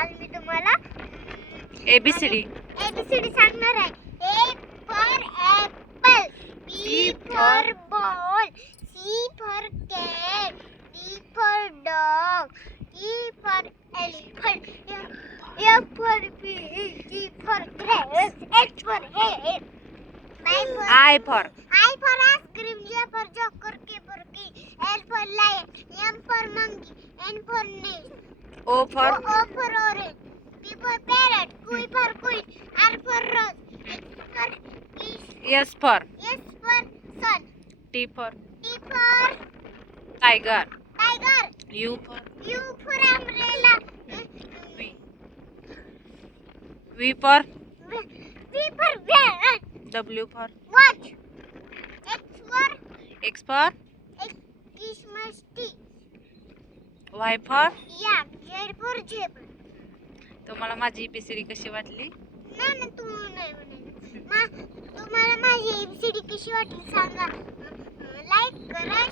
आज मी तुम्हाला ABCD सांगणार आहे. A for apple, B for ball, C for cat, D for dog, E for elephant, F for fish, G for grapes, H for head, I for ice cream, J for joker, K for key, L for lion, M for monkey, N for nest, O for O for orange, P for parrot, Q for queen, R for rose, X for fish, S for S for sun, T for T for tiger, tiger, U for U for umbrella, V for V for van, W for watch, X for Christmas tree, Y for yak, Z for zebra. तुम्हाला माझी ABCD कशी वाटली? नाही तू नाही म्हणायचं. तुम्हाला माझी ABCD कशी वाटली सांगा. लाईक करा,